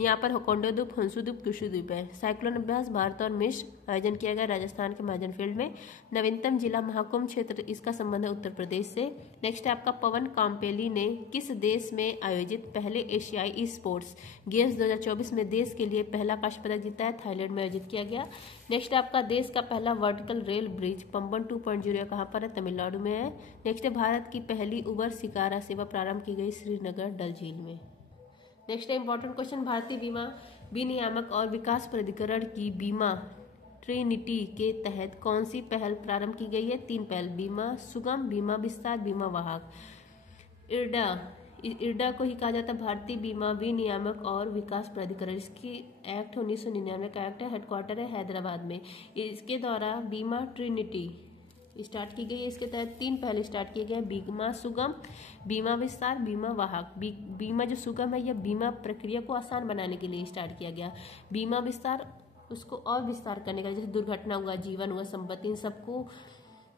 यहाँ पर होकोंडो द्वीप, होंशु द्वीप, क्यूशु द्वीप है। साइक्लोन अभ्यास भारत और मिस्र आयोजन किया गया राजस्थान के महाजन फील्ड में। नवीनतम जिला महाकुंभ क्षेत्र, इसका संबंध है उत्तर प्रदेश से। नेक्स्ट है आपका पवन काम्पेली ने किस देश में आयोजित पहले एशियाई स्पोर्ट्स गेम्स 2024 में देश के लिए पहला कांस्य पदक जीता है, थाईलैंड में आयोजित किया गया। नेक्स्ट है आपका देश का पहला वर्टिकल रेल ब्रिज पंबन 2.0 कहाँ पर है, तमिलनाडु में है। नेक्स्ट है भारत की पहली उबर शिकारा सेवा प्रारंभ की गई श्रीनगर डल झील में। नेक्स्ट है इंपॉर्टेंट क्वेश्चन, भारतीय बीमा विनियामक और विकास प्राधिकरण की बीमा ट्रिनिटी के तहत कौन सी पहल प्रारंभ की गई है? 3 पहल, बीमा सुगम, बीमा विस्तार, बीमा वाहक। इरडा को ही कहा जाता है भारतीय बीमा विनियामक और विकास प्राधिकरण। इसकी एक्ट 1999 का एक्ट है, हेडक्वार्टर है हैदराबाद में। इसके द्वारा बीमा ट्रिनिटी स्टार्ट की गई है। इसके तहत 3 पहल स्टार्ट किए गए, बीमा सुगम, बीमा विस्तार, बीमा वाहक। बीमा जो सुगम है यह बीमा प्रक्रिया को आसान बनाने के लिए स्टार्ट किया गया। बीमा विस्तार उसको और विस्तार करने का, जैसे दुर्घटना हुआ, जीवन हुआ, संपत्ति, इन सबको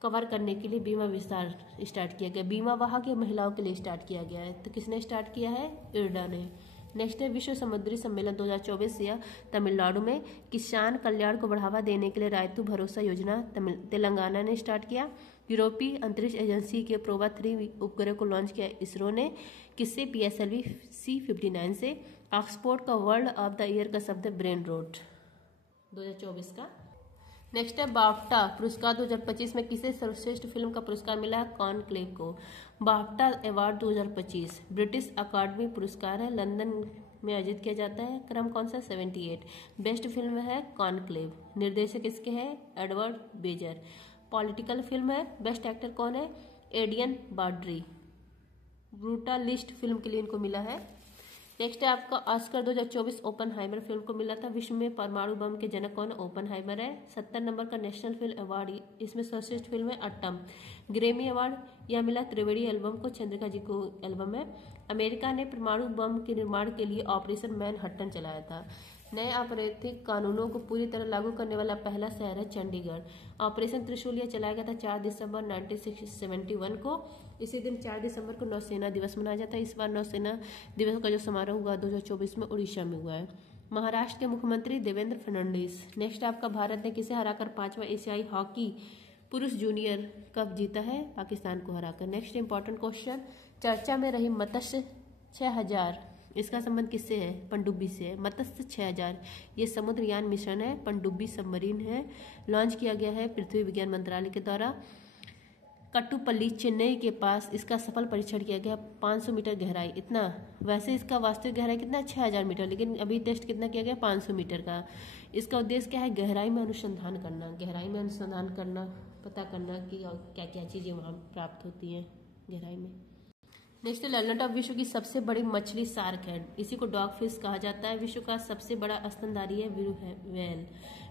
कवर करने के लिए बीमा विस्तार स्टार्ट किया गया। बीमा वाहक ये महिलाओं के लिए स्टार्ट किया गया है। तो किसने स्टार्ट किया है? इरडा ने। नेक्स्ट है विश्व समुद्री सम्मेलन 2024 या तमिलनाडु में किसान कल्याण को बढ़ावा देने के लिए रायतु भरोसा योजना तेलंगाना ने स्टार्ट किया। यूरोपीय अंतरिक्ष एजेंसी के प्रोवा 3 उपग्रह को लॉन्च किया इसरो ने। किससे? PSLV C-59 से। ऑक्सफोर्ड का वर्ल्ड ऑफ द ईयर का शब्द है ब्रेन रोट 2024 का। नेक्स्ट है बाफ्टा पुरस्कार 2025 में किसे सर्वश्रेष्ठ फिल्म का पुरस्कार मिला है? कॉनक्लेव को। बाफ्टा अवार्ड 2025 ब्रिटिश अकादमी पुरस्कार है, लंदन में आयोजित किया जाता है। क्रम कौन सा? 78। बेस्ट फिल्म है कॉनक्लेव। निर्देशक इसके हैं एडवर्ड बेजर। पॉलिटिकल फिल्म है। बेस्ट एक्टर कौन है? एडियन बार्ड्री। ब्रूटालिस्ट फिल्म के लिए इनको मिला है। नेक्स्ट है आपका ऑस्कर 2024 ओपनहाइमर फिल्म को मिला था। विश्व में परमाणु बम के जनक कौन है? ओपनहाइमर है। 70 नंबर का नेशनल फिल्म अवार्ड, इसमें सर्वश्रेष्ठ फिल्म है अट्टम। ग्रेमी अवार्ड यह मिला त्रिवेणी एल्बम को, चंद्रिका जी को एल्बम है। अमेरिका ने परमाणु बम के निर्माण के लिए ऑपरेशन मैनहट्टन चलाया था। नए आपराधिक कानूनों को पूरी तरह लागू करने वाला पहला शहर है चंडीगढ़। ऑपरेशन त्रिशूल यह चलाया गया था 4 दिसंबर 1971 को। इसी दिन 4 दिसंबर को नौसेना दिवस मनाया जाता है। इस बार नौसेना दिवस का जो समारोह हुआ 2024 में उड़ीसा में हुआ है। महाराष्ट्र के मुख्यमंत्री देवेंद्र फडणवीस। नेक्स्ट आपका भारत ने किसे हराकर 5वां एशियाई हॉकी पुरुष जूनियर कप जीता है? पाकिस्तान को हराकर। नेक्स्ट इंपॉर्टेंट क्वेश्चन, चर्चा में रही मत्स्य 6000, इसका संबंध किससे है? पनडुब्बी से है। मत्स्य 6000 ये समुद्रयान मिशन है, पनडुब्बी सबमरीन है, लॉन्च किया गया है पृथ्वी विज्ञान मंत्रालय के द्वारा। कट्टुपल्ली चेन्नई के पास इसका सफल परीक्षण किया गया। 500 मीटर गहराई, इतना वैसे इसका वास्तविक गहराई कितना? 6000 मीटर, लेकिन अभी टेस्ट कितना किया गया? 500 मीटर का। इसका उद्देश्य क्या है? गहराई में अनुसंधान करना, गहराई में अनुसंधान करना, पता करना कि क्या क्या चीज़ें वहाँ प्राप्त होती हैं गहराई में। नेक्स्ट लैंड ऑफ विश्व की सबसे बड़ी मछली शार्क है, इसी को डॉग फिश कहा जाता है। विश्व का सबसे बड़ा स्तनधारी है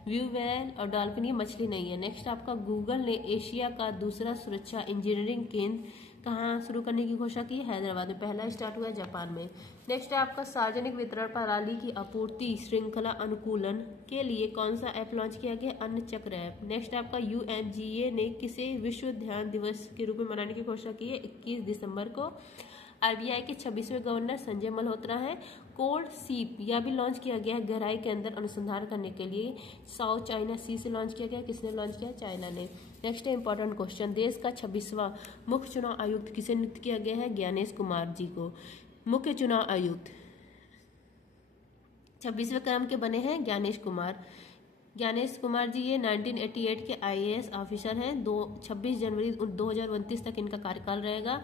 व्यू व्हेल और डॉल्फिन, ये मछली नहीं है। नेक्स्ट आपका गूगल ने एशिया का दूसरा सुरक्षा इंजीनियरिंग केंद्र कहाँ शुरू करने की घोषणा की? हैदराबाद में। पहला स्टार्ट हुआ है जापान में। नेक्स्ट है आपका सार्वजनिक वितरण प्रणाली की आपूर्ति श्रृंखला अनुकूलन के लिए कौन सा ऐप लॉन्च किया गया? अन्न चक्र ऐप। नेक्स्ट आपका UNGA ने किसे विश्व ध्यान दिवस के रूप में मनाने की घोषणा की है? 21 दिसंबर को। RBI के 26वें गवर्नर संजय मल्होत्रा है। कोल्ड सीप यह भी लॉन्च किया गया है गहराई के अंदर अनुसंधान करने के लिए। साउथ चाइना सी से लॉन्च किया गया। किसने लॉन्च किया? चाइना ने। नेक्स्ट है इंपॉर्टेंट क्वेश्चन, देश का 26वां मुख्य चुनाव आयुक्त किसे नियुक्त किया गया है? ज्ञानेश कुमार जी को मुख्य चुनाव आयुक्त। 26वें क्रम के बने हैं ज्ञानेश कुमार। ज्ञानेश कुमार जी ये 1988 के IAS ऑफिसर हैं। 26 जनवरी 2029 तक इनका कार्यकाल रहेगा।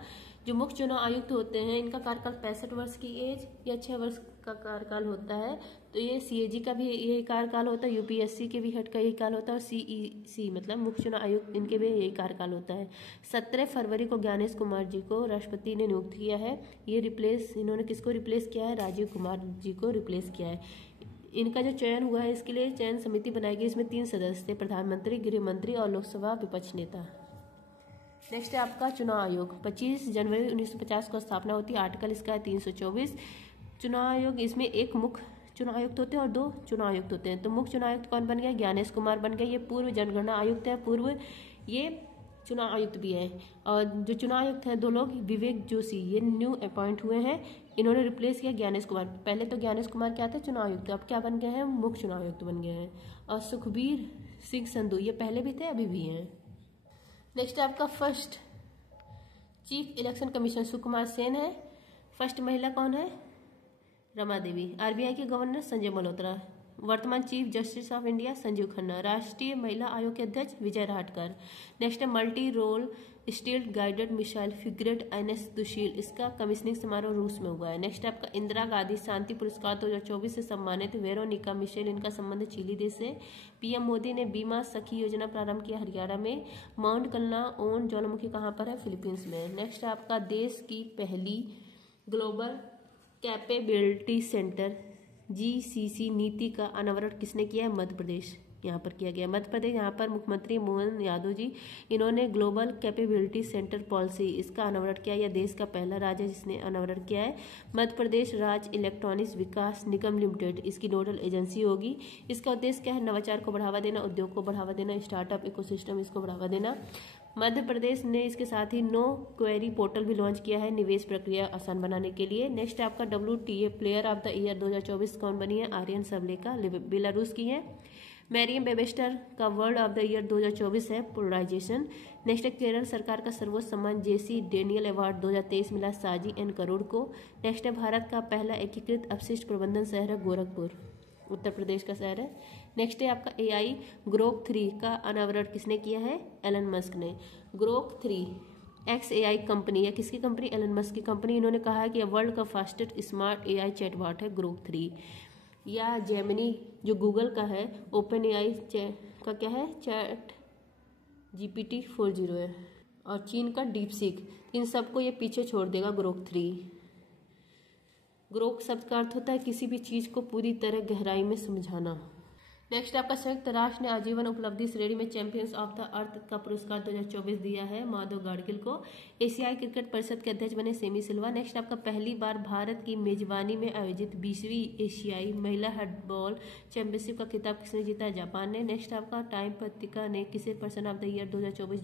जो मुख्य चुनाव आयुक्त होते हैं इनका कार्यकाल 65 वर्ष की एज या 6 वर्ष का कार्यकाल होता है। तो ये CAG का भी यही कार्यकाल होता है, UPSC के भी हेड का यही काल होता है, और CEC मतलब मुख्य चुनाव आयुक्त इनके भी यही कार्यकाल होता है। 17 फरवरी को ज्ञानेश कुमार जी को राष्ट्रपति ने नियुक्त किया है। ये इन्होंने किसको रिप्लेस किया है? राजीव कुमार जी को रिप्लेस किया है। इनका जो चयन हुआ है इसके लिए चयन समिति बनाई गई। इसमें 3 सदस्य थे, प्रधानमंत्री, गृह मंत्री और लोकसभा विपक्ष नेता। नेक्स्ट है आपका चुनाव आयोग। 25 जनवरी 1950 को स्थापना होती है। आर्टिकल इसका है 324। चुनाव आयोग, इसमें एक मुख्य चुनाव आयुक्त होते हैं और 2 चुनाव आयुक्त होते हैं। तो मुख्य चुनाव आयुक्त कौन बन गया? ज्ञानेश कुमार बन गए। ये पूर्व जनगणना आयुक्त है। पूर्व ये चुनाव आयुक्त भी है। और जो चुनाव आयुक्त हैं 2 लोग, विवेक जोशी, ये न्यू अपॉइंट हुए हैं। इन्होंने रिप्लेस किया ज्ञानेश कुमार। पहले तो ज्ञानेश कुमार क्या थे, चुनाव आयुक्त, अब क्या बन गए हैं, मुख्य चुनाव आयुक्त बन गए हैं। और सुखबीर सिंह संधू, ये पहले भी थे अभी भी हैं। नेक्स्ट आपका first chief election commission Sukumar Sen है। फर्स्ट महिला कौन है, रमा देवी। आरबीआई के गवर्नर संजय मल्होत्रा। वर्तमान chief justice of India Sanjiv Khanna. राष्ट्रीय महिला आयोग के अध्यक्ष विजय राहटकर। नेक्स्ट है multi role stealth guided missile frigate INS Tushil, इसका कमीशनिंग समारोह रूस में हुआ है। नेक्स्ट आपका इंदिरा गांधी शांति पुरस्कार 2024 से सम्मानित वेरोनिका मिशेल, इनका संबंध चिली देश से। पीएम मोदी ने बीमा सखी योजना प्रारंभ किया हरियाणा में। माउंट कल्ना ओन ज्वालामुखी कहाँ पर है, फिलीपींस में। नेक्स्ट आपका देश की पहली ग्लोबल कैपेबिलिटी सेंटर GCC नीति का अनावरण किसने किया है, मध्य प्रदेश यहाँ पर किया गया। मध्य प्रदेश, यहाँ पर मुख्यमंत्री मोहन यादव जी, इन्होंने ग्लोबल कैपेबिलिटी सेंटर पॉलिसी, इसका अनावरण किया। यह देश का पहला राज्य है जिसने अनावरण किया है। मध्य प्रदेश राज्य इलेक्ट्रॉनिक्स विकास निगम लिमिटेड इसकी नोडल एजेंसी होगी। इसका उद्देश्य क्या है, नवाचार को बढ़ावा देना, उद्योग को बढ़ावा देना, स्टार्टअप इकोसिस्टम इसको बढ़ावा देना। मध्य प्रदेश ने इसके साथ ही नो क्वेरी पोर्टल भी लॉन्च किया है निवेश प्रक्रिया आसान बनाने के लिए। नेक्स्ट आपका WTA player of the year 2024 कौन बनी है, आर्यन सबलेका, बेलारूस की है। मैरियम वेबस्टर का वर्ल्ड ऑफ द ईयर 2024 है पोलराइजेशन। नेक्स्ट है केरल सरकार का सर्वोच्च सम्मान JC डेनियल अवार्ड 2023 मिला साजी N करोड़ को। नेक्स्ट है भारत का पहला एकीकृत अपशिष्ट प्रबंधन शहर है गोरखपुर, उत्तर प्रदेश का शहर है। नेक्स्ट है आपका AI ग्रोक 3 का अनावरण किसने किया है, एलन मस्क ने। ग्रोक 3 XAI कंपनी है, किसकी कंपनी, एलन मस्क की कंपनी। इन्होंने कहा है कि वर्ल्ड का फास्टेस्ट स्मार्ट AI चैटबॉट है ग्रोक 3। या जेमिनी जो गूगल का है, ओपन AI का क्या है, चैट GPT 4.0 है। और चीन का डीपसीक, इन सबको ये पीछे छोड़ देगा ग्रोक 3। ग्रोक शब्द का अर्थ होता है किसी भी चीज को पूरी तरह गहराई में समझाना। नेक्स्ट आपका संयुक्त राष्ट्र ने आजीवन उपलब्धि श्रेणी में चैंपियंस ऑफ द अर्थ का पुरस्कार 2024 दिया है माधव गाडगिल को। एशियाई क्रिकेट परिषद के अध्यक्ष बने सेमी सिल्वा। नेक्स्ट आपका पहली बार भारत की मेजबानी में आयोजित 20वीं एशियाई महिला हैंडबॉल चैंपियनशिप का खिताब किसने जीता है, जापान ने। नेक्स्ट आपका टाइम पत्रिका ने किसे पर्सन ऑफ द ईयर 2024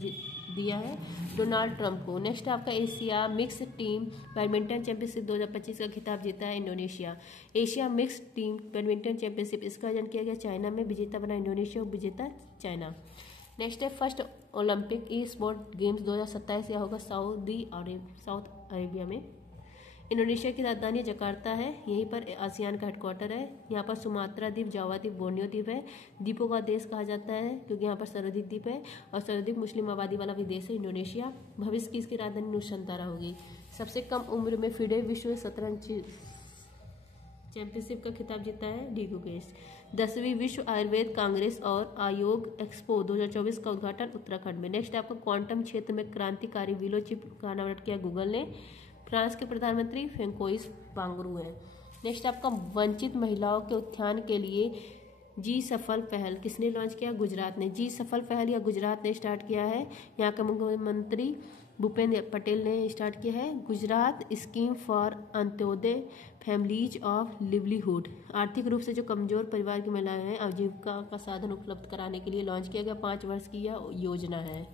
दिया है, डोनाल्ड ट्रंप को। नेक्स्ट आपका Asia mix team badminton championship 2025 का खिताब जीता है Indonesia. Asia mix team badminton championship इसका आयोजन किया गया चाइना में, विजेता बना इंडोनेशिया और विजेता चाइना। नेक्स्ट है फर्स्ट ओलंपिक ई स्पोर्ट गेम्स 2027 यह होगा साउथ अरेबिया में। इंडोनेशिया की राजधानी जकार्ता है, यहीं पर आसियान का हेडक्वार्टर है। यहाँ पर सुमात्रा द्वीप, जावा द्वीप, बोर्नियो द्वीप है। द्वीपों का देश कहा जाता है क्योंकि यहाँ पर सर्वाधिक द्वीप है और सर्वाधिक मुस्लिम आबादी वाला भी देश है इंडोनेशिया। भविष्य की इसकी राजधानी नुसंतारा होगी। सबसे कम उम्र में फिडे विश्व शतरंज चैंपियनशिप का खिताब जीता है डी गुकेश। 10वीं विश्व आयुर्वेद कांग्रेस और आयोग एक्सपो 2024 का उद्घाटन उत्तराखंड में। नेक्स्ट आपका क्वांटम क्षेत्र में क्रांतिकारी विलो चिप का अनावरण किया गूगल ने। फ्रांस के प्रधानमंत्री फ्रेंकोइस बांगरू हैं। नेक्स्ट आपका वंचित महिलाओं के उत्थान के लिए जी सफल पहल किसने लॉन्च किया, गुजरात ने। जी सफल पहल या गुजरात ने स्टार्ट किया है, यहाँ के मुख्यमंत्री भूपेंद्र पटेल ने स्टार्ट किया है। Gujarat scheme for Antyodaya families of livelihood, आर्थिक रूप से जो कमजोर परिवार की महिलाएं हैं आजीविका का साधन उपलब्ध कराने के लिए लॉन्च किया गया 5 वर्ष की यह योजना है।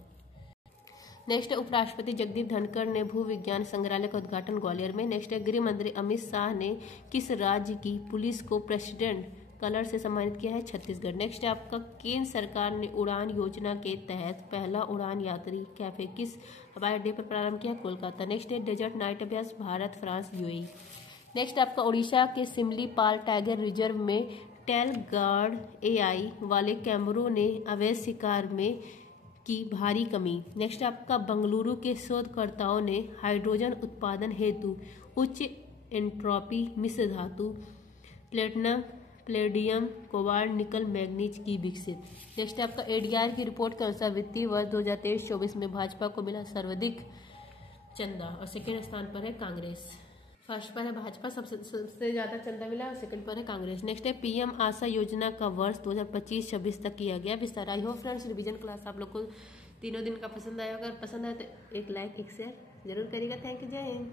नेक्स्ट उपराष्ट्रपति जगदीप धनखड़ ने भू विज्ञान संग्रहालय का उद्घाटन ग्वालियर में। नेक्स्ट है गृह मंत्री अमित शाह ने किस राज्य की पुलिस को प्रेसिडेंट कलर से सम्मानित किया है, छत्तीसगढ़। नेक्स्ट है आपका केंद्र सरकार ने उड़ान योजना के तहत पहला उड़ान यात्री कैफे किस हवाई अड्डे पर प्रारंभ किया, कोलकाता। नेक्स्ट है डेजर्ट नाइट अभ्यास भारत फ्रांस UAE। नेक्स्ट आपका उड़ीसा के सिमलीपाल टाइगर रिजर्व में टेल गार्ड AI वाले कैमरों ने अवैध शिकार में की भारी कमी। नेक्स्ट आपका बंगलुरु के शोधकर्ताओं ने हाइड्रोजन उत्पादन हेतु उच्च एंट्रोपी मिश्र धातु platinum Palladium cobalt nickel manganese की विकसित। नेक्स्ट आपका ADR की रिपोर्ट के अनुसार वित्तीय वर्ष 2023-24 में भाजपा को मिला सर्वाधिक चंदा और सेकेंड स्थान पर है कांग्रेस। फर्स्ट पर है भाजपा, सबसे ज्यादा चंदा मिला और सेकंड पर है कांग्रेस। नेक्स्ट है PM आशा योजना का वर्ष 2025-26 तक किया गया विस्तार। I hope friends revision class आप लोग को तीनों दिन का पसंद आया। अगर पसंद आया तो एक लाइक एक शेयर जरूर करिएगा। थैंक यू, जय हिंद।